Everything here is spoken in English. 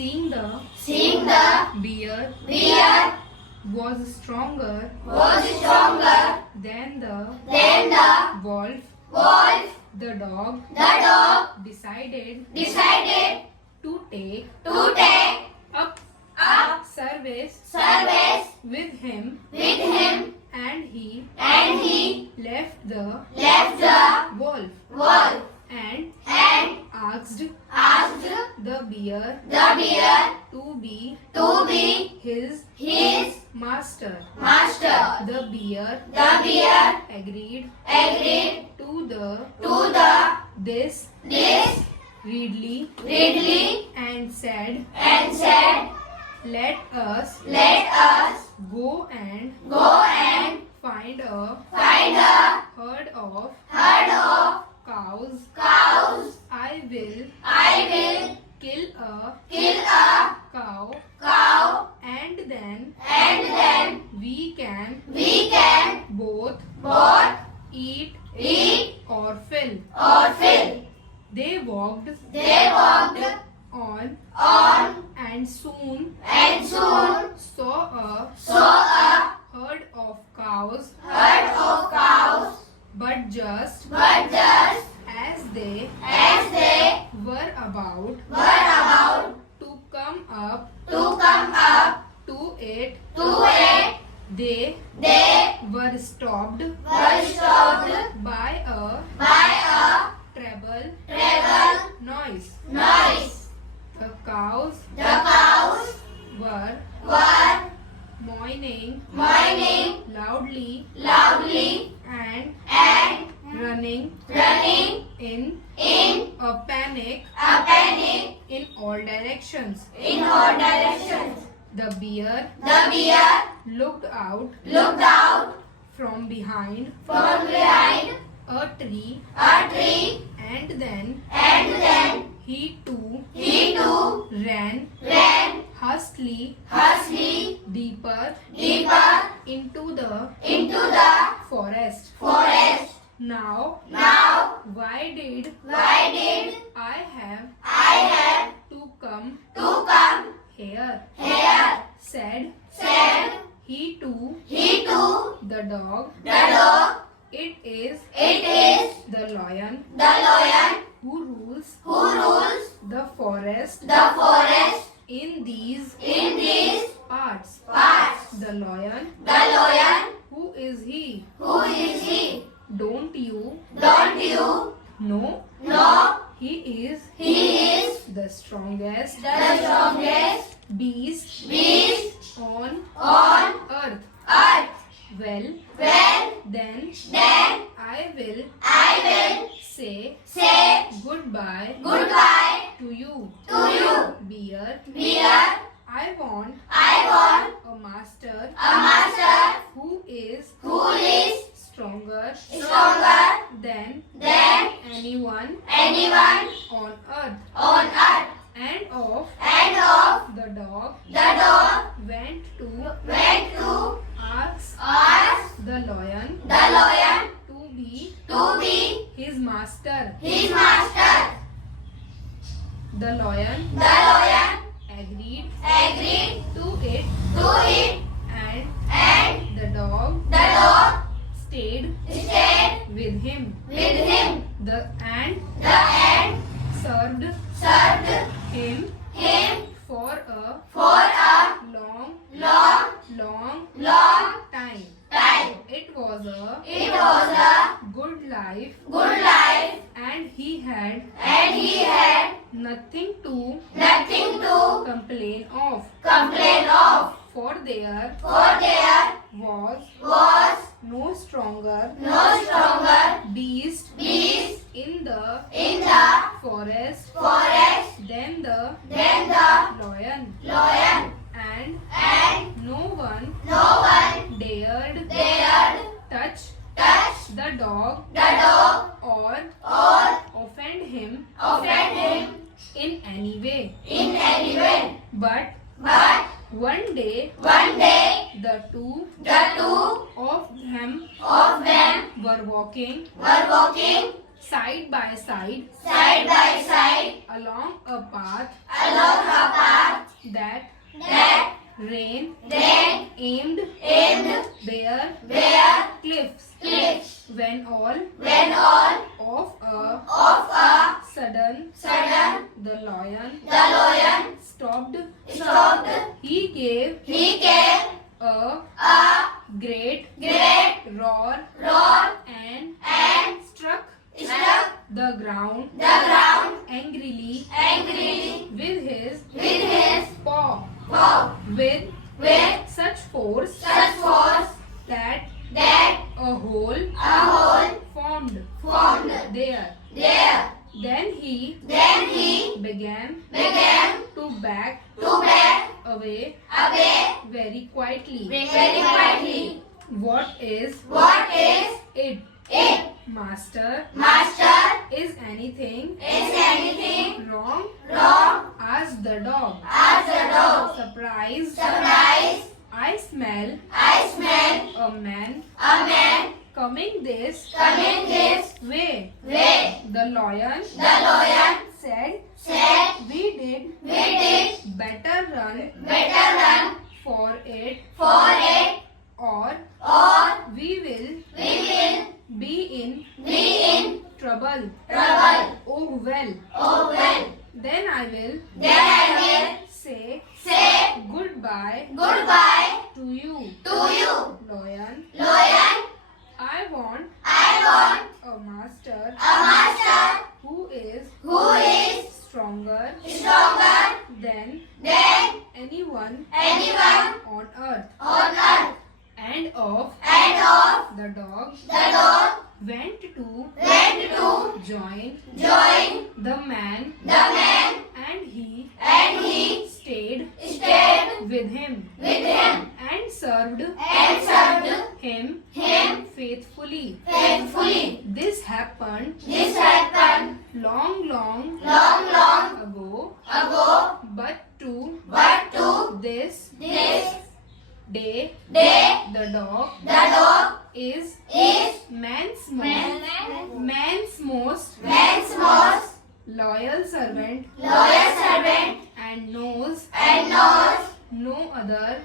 Seeing the bear was stronger than the wolf, the dog decided to take up service with him, and he left the wolf and asked the bear to be his master. The bear agreed to this readily and said, let us go and find a herd of cows. I will kill a cow, and then we can both eat or fill. They walked on and soon saw a herd of cows, but just as they were about to come up to it, they were stopped by a treble noise. The cows were mourning loudly and running in a panic in all directions. The bear looked out from behind a tree, and then he too ran hastily deeper into the forest. Now why did I have to come here? Said he to the dog. It is the lion who rules the forest in these parts. The lion, who is he? Don't you know? He is the strongest beast on earth. Well, then I will say goodbye to you. Bear, I want a master who is stronger than anyone on earth. And off the dog went to ask the lion to be his master. The lion agreed to it, and the dog stayed with him. The ant served him for a long time. It was a good life, and he had nothing to complain of. For there was no stronger beast in the forest than the lion, and no one dared touch the dog or offend him in any way. But one day the two of them were walking side by side along a path rain, aimed, bear, cliffs, when all, of a sudden, the lion, stopped, he gave, a great, roar, and, struck, the ground, angrily, with his, paw, with, such force, that, a hole, formed, there. Then he, began, to back, away, very quietly. What is, it? Master, is anything, wrong? Asked the dog. Surprised, I smell, a man, coming this, way. The lion, said, we did, better run, for it, or, we will, be in, trouble. Oh well. Then I will, say, goodbye, to you. Lion, I want, a master, who is, stronger, than, anyone, on earth. And of, the dog, went to, join, the man, and he, stayed, with him, and served, him, faithfully. This happened, long, ago, but to, this, day, the dog, is, man's most, loyal servant, and knows, no other,